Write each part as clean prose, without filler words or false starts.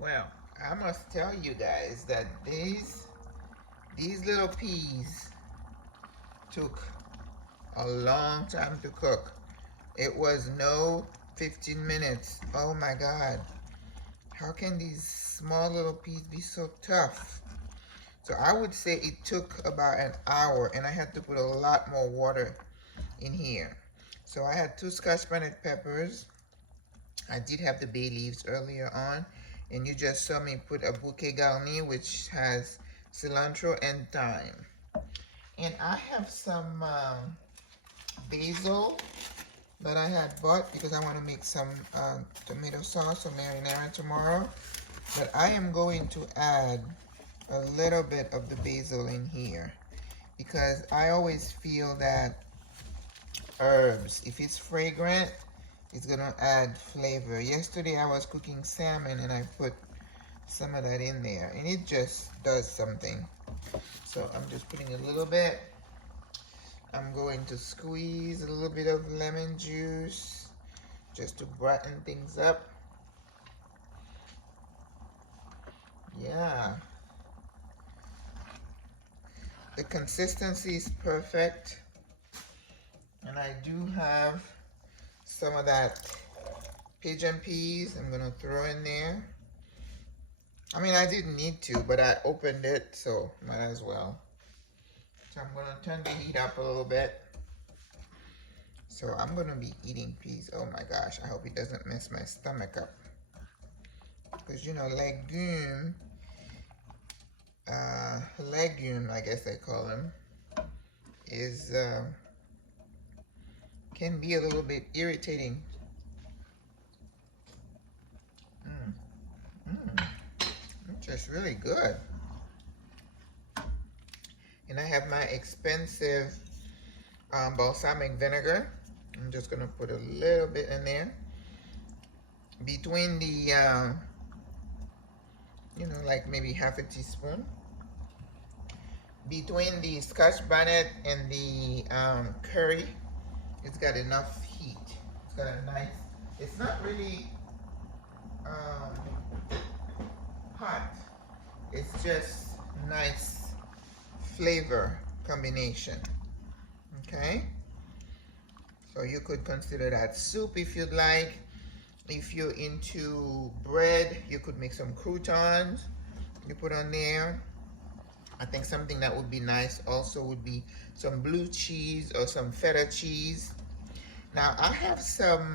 Well, I must tell you guys that these little peas took a long time to cook. It was no 15 minutes. Oh my God. How can these small little peas be so tough? So I would say it took about an hour, and I had to put a lot more water in here. So I had 2 scotch bonnet peppers. I did have the bay leaves earlier on, and you just saw me put a bouquet garni, which has cilantro and thyme. And I have some basil that I had bought because I want to make some tomato sauce or marinara tomorrow. But I am going to add a little bit of the basil in here because I always feel that herbs, if it's fragrant, it's gonna add flavor. Yesterday I was cooking salmon and I put some of that in there and it just does something. So I'm just putting a little bit. I'm going to squeeze a little bit of lemon juice just to brighten things up. Yeah. The consistency is perfect. And I do have some of that pigeon peas I'm gonna throw in there. I mean, I didn't need to, but I opened it, so might as well. So I'm gonna turn the heat up a little bit. So I'm gonna be eating peas. Oh my gosh, I hope it doesn't mess my stomach up. Because you know, legume, I guess they call them, is can be a little bit irritating. It's just really good. And I have my expensive balsamic vinegar. I'm just gonna put a little bit in there. Between the, you know, like maybe half a teaspoon. Between the scotch bonnet and the curry, it's got enough heat. It's got a nice, it's not really hot. It's just nice flavor combination. Okay? So you could consider that soup if you'd like. If you're into bread, you could make some croutons you put on there. I think something that would be nice also would be some blue cheese or some feta cheese. Now I have some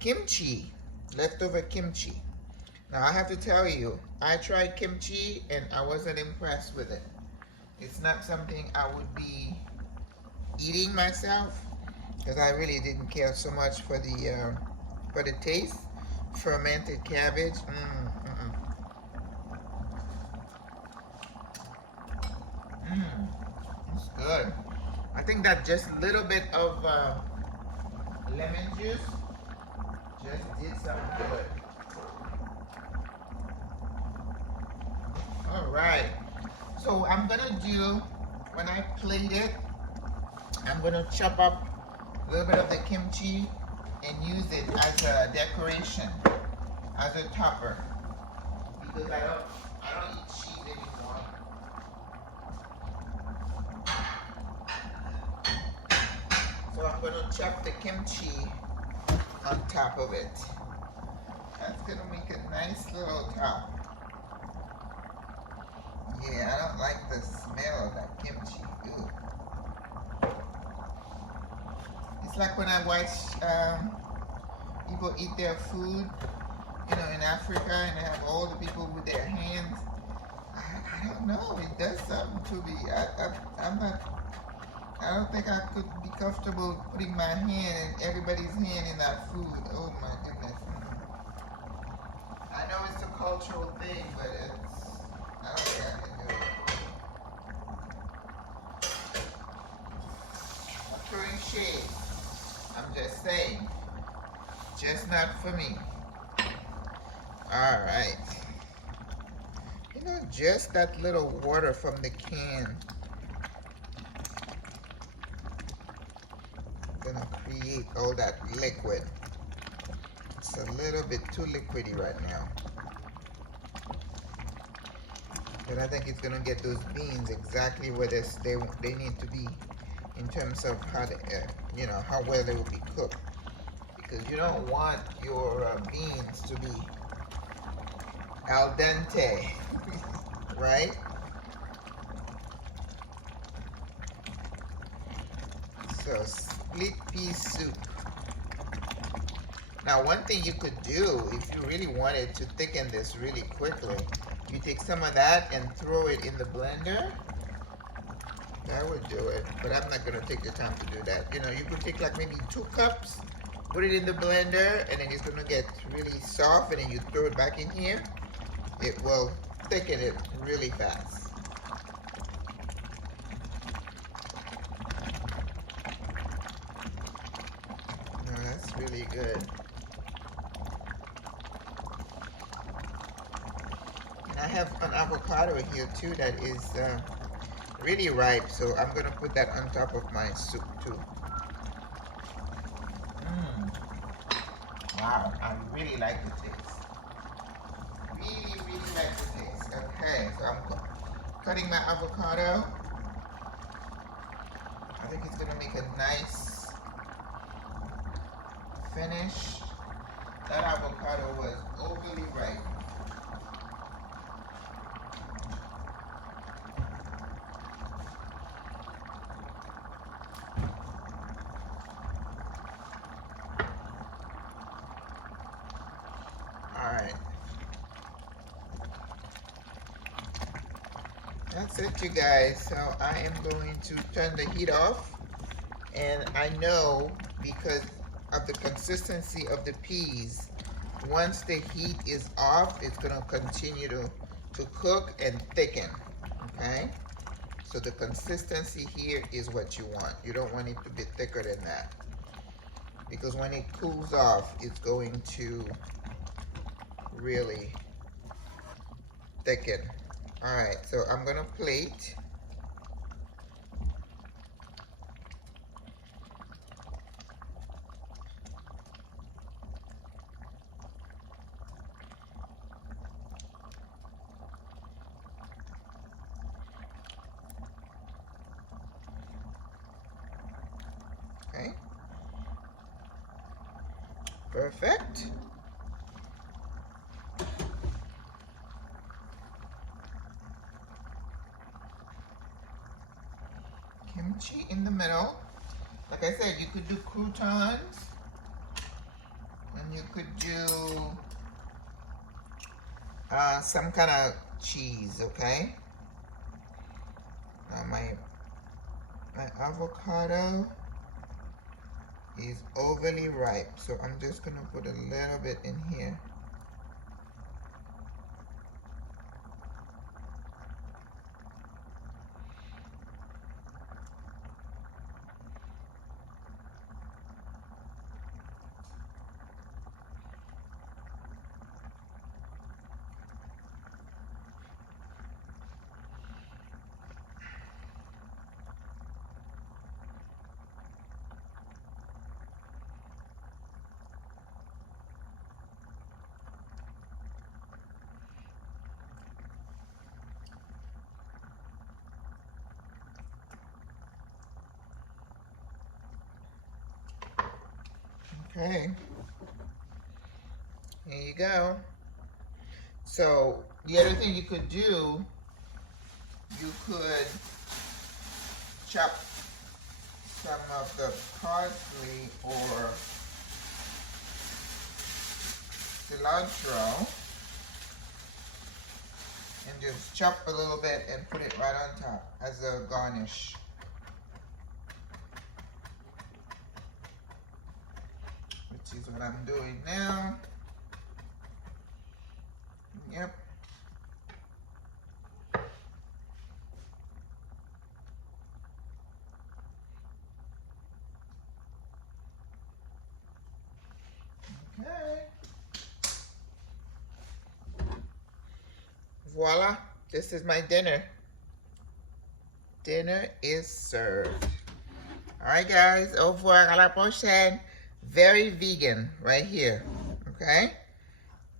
kimchi, leftover kimchi. Now I have to tell you, I tried kimchi and I wasn't impressed with it. It's not something I would be eating myself because I really didn't care so much for the taste. Fermented cabbage. It's good. I think that just a little bit of lemon juice just did something good. All right. So I'm gonna do, when I plate it, I'm gonna chop up a little bit of the kimchi and use it as a decoration, as a topper, because I don't eat cheese anymore. So I'm gonna chop the kimchi on top of it. That's gonna make a nice little top. Yeah, I don't like the smell of that kimchi. Ew. It's like when I watch people eat their food, you know, in Africa, and they have all the people with their hands. I don't know, it does something to me. I don't think I could be comfortable putting my hand and everybody's hand in that food. Oh my goodness. I know it's a cultural thing, but I don't think I can do it. I'm throwing shade. I'm just saying. Just not for me. Alright. You know, just that little water from the can gonna create all that liquid. It's a little bit too liquidy right now. But I think it's gonna get those beans exactly where they need to be in terms of how they, how well they will be cooked. Because you don't want your beans to be al dente, right? So split pea soup. Now one thing you could do if you really wanted to thicken this really quickly, you take some of that and throw it in the blender. That would do it, but I'm not gonna take the time to do that. You could take like maybe 2 cups, put it in the blender, and then it's gonna get really soft, and then you throw it back in here. It will thicken it really fast. No, that's really good. And I have an avocado here too that is really ripe, so I'm gonna put that on top of my soup too. Wow, I really like the taste. Really, really like the taste. Okay, so I'm cutting my avocado. I think it's gonna make a nice finish. That avocado was overly ripe. Alright. That's it, you guys. So I am going to turn the heat off. And I know because of the consistency of the peas, once the heat is off, it's going to continue to cook and thicken. Okay? So the consistency here is what you want. You don't want it to be thicker than that. Because when it cools off, it's going to really thicken. All right, so I'm gonna plate. Okay. Perfect. Kimchi in the middle. Like I said, you could do croutons, and you could do some kind of cheese. Okay. Now my avocado is overly ripe, so I'm just gonna put a little bit in here. Okay, here you go. So the other thing you could do, you could chop some of the parsley or cilantro and just chop a little bit and put it right on top as a garnish. Which is what I'm doing now. Yep. Okay. Voila, this is my dinner. Dinner is served. All right, guys, au revoir, à la prochaine. Very vegan right here, Okay?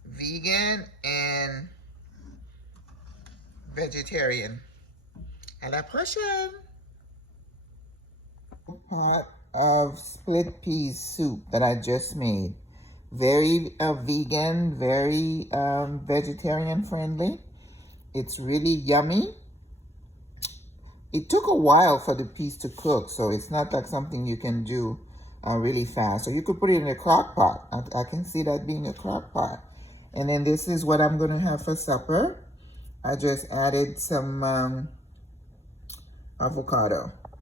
Vegan and vegetarian. À la prochaine. Pot of split peas soup that I just made. Very vegan, very vegetarian friendly. It's really yummy. It took a while for the peas to cook, so it's not like something you can do really fast. So you could put it in a crock pot. I can see that being a crock pot. And then this is what I'm going to have for supper. I just added some avocado.